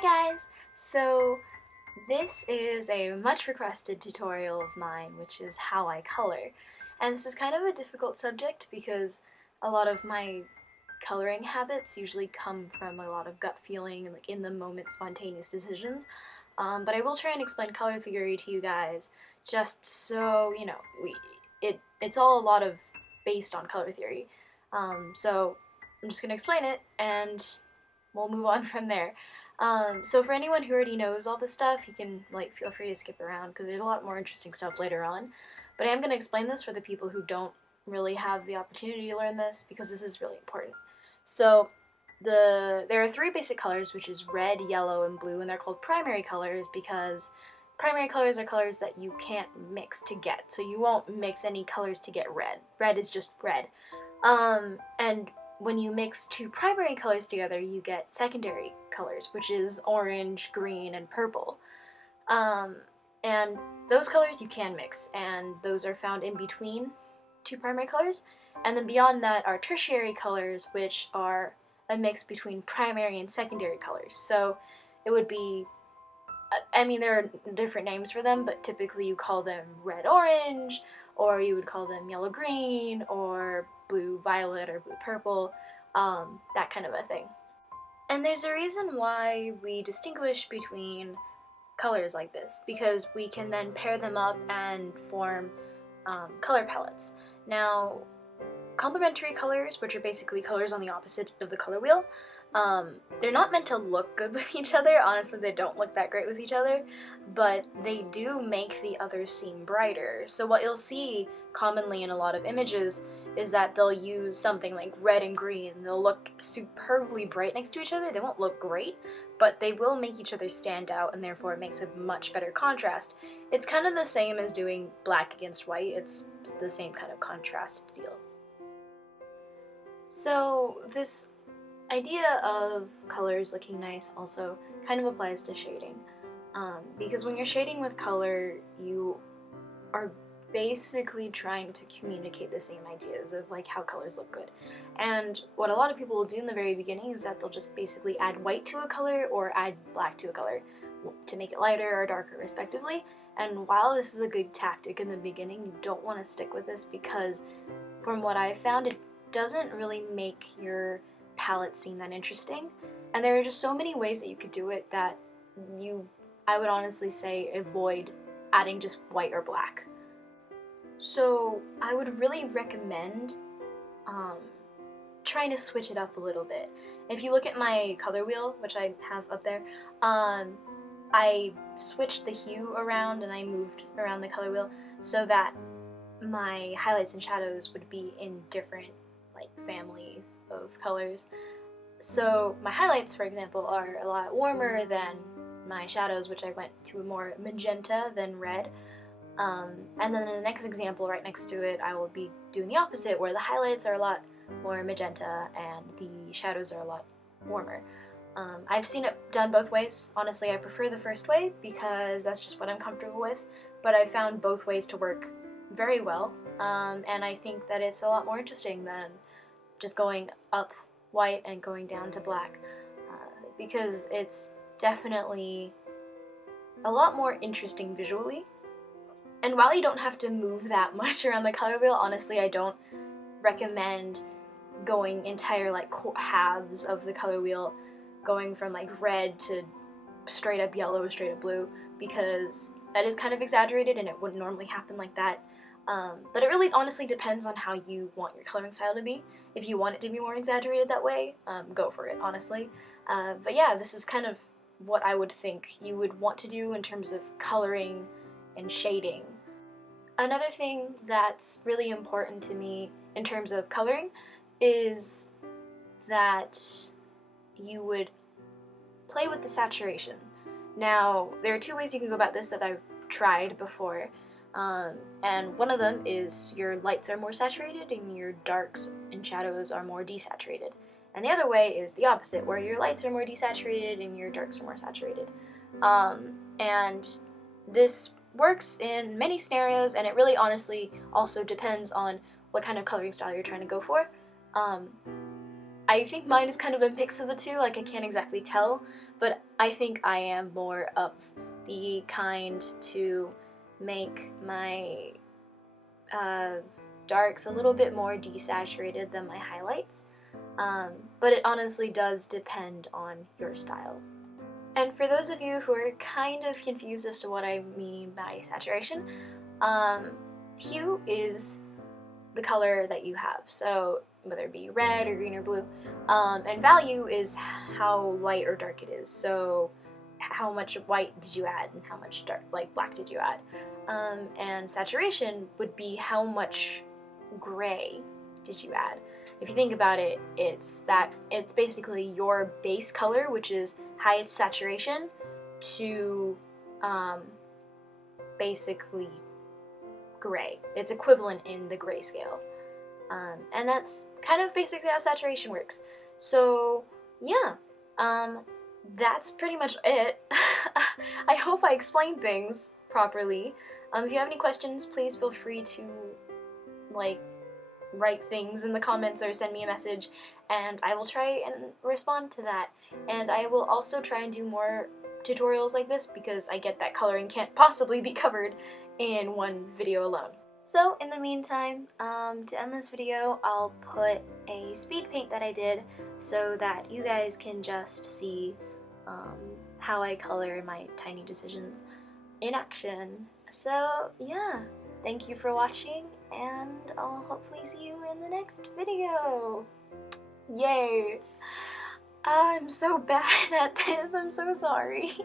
Hi guys! So this is a much requested tutorial of mine, which is how I color. And this is kind of a difficult subject because a lot of my coloring habits usually come from a lot of gut feeling and like in the moment spontaneous decisions. But I will try and explain color theory to you guys just so, you know, it's all a lot of based on color theory. So I'm just going to explain it and we'll move on from there. So for anyone who already knows all this stuff, you can feel free to skip around because there's a lot more interesting stuff later on. But I am going to explain this for the people who don't really have the opportunity to learn this because this is really important. So there are three basic colors, which is red, yellow, and blue, and they're called primary colors because primary colors are colors that you can't mix to get. So you won't mix any colors to get red. Red is just red. And when you mix two primary colors together, you get secondary colors, which is orange, green, and purple. And those colors you can mix, and those are found in between two primary colors. And then beyond that are tertiary colors, which are a mix between primary and secondary colors. So it would be, I mean, there are different names for them, but typically you call them red-orange, or you would call them yellow-green, or blue-violet, or blue-purple, that kind of a thing. And there's a reason why we distinguish between colors like this, because we can then pair them up and form color palettes. Now, complementary colors, which are basically colors on the opposite of the color wheel, they're not meant to look good with each other. Honestly, they don't look that great with each other, but they do make the others seem brighter. So what you'll see commonly in a lot of images is that they'll use something like red and green. They'll look superbly bright next to each other. They won't look great, but they will make each other stand out, and therefore it makes a much better contrast. It's kind of the same as doing black against white. It's the same kind of contrast deal. So this idea of colors looking nice also kind of applies to shading, because when you're shading with color, you are basically trying to communicate the same ideas of how colors look good. And what a lot of people will do in the very beginning is that they'll just basically add white to a color or add black to a color to make it lighter or darker respectively. And while this is a good tactic in the beginning, you don't want to stick with this because from what I've found, it doesn't really make your palette seem that interesting. And there are just so many ways that you could do it that I would honestly say avoid adding just white or black. So I would really recommend trying to switch it up a little bit. If you look at my color wheel, which I have up there, I switched the hue around and I moved around the color wheel so that my highlights and shadows would be in different families of colors. So my highlights, for example, are a lot warmer than my shadows, which I went to a more magenta than red. And then in the next example right next to it, I will be doing the opposite, where the highlights are a lot more magenta and the shadows are a lot warmer. I've seen it done both ways. Honestly, I prefer the first way because that's just what I'm comfortable with, but I've found both ways to work very well, and I think that it's a lot more interesting than just going up white and going down to black, because it's definitely a lot more interesting visually. And while you don't have to move that much around the color wheel, honestly, I don't recommend going entire halves of the color wheel, going from red to straight up yellow, straight up blue, because that is kind of exaggerated and it wouldn't normally happen like that. But it really honestly depends on how you want your coloring style to be. If you want it to be more exaggerated that way, go for it, honestly. But yeah, this is kind of what I would think you would want to do in terms of coloring and shading. Another thing that's really important to me in terms of coloring is that you would play with the saturation. Now, there are two ways you can go about this that I've tried before. And one of them is your lights are more saturated and your darks and shadows are more desaturated. And the other way is the opposite, where your lights are more desaturated and your darks are more saturated. And this works in many scenarios, and it really honestly also depends on what kind of coloring style you're trying to go for. I think mine is kind of a mix of the two, like I can't exactly tell, but I think I am more of the kind to make my darks a little bit more desaturated than my highlights, but it honestly does depend on your style. And for those of you who are kind of confused as to what I mean by saturation, hue is the color that you have, so whether it be red or green or blue, and value is how light or dark it is, so how much white did you add and how much dark, like black, did you add, and saturation would be how much gray did you add. If you think about it, it's basically your base color, which is highest saturation, to basically gray. It's equivalent in the gray scale. And that's kind of basically how saturation works. So yeah, that's pretty much it. I hope I explained things properly. If you have any questions, please feel free to write things in the comments or send me a message, and I will try and respond to that. And I will also try and do more tutorials like this, because I get that coloring can't possibly be covered in one video alone. So in the meantime, to end this video, I'll put a speed paint that I did so that you guys can just see how I color my tiny decisions in action. So yeah, thank you for watching, and I'll hopefully see you in the next video. Yay! I'm so bad at this, I'm so sorry.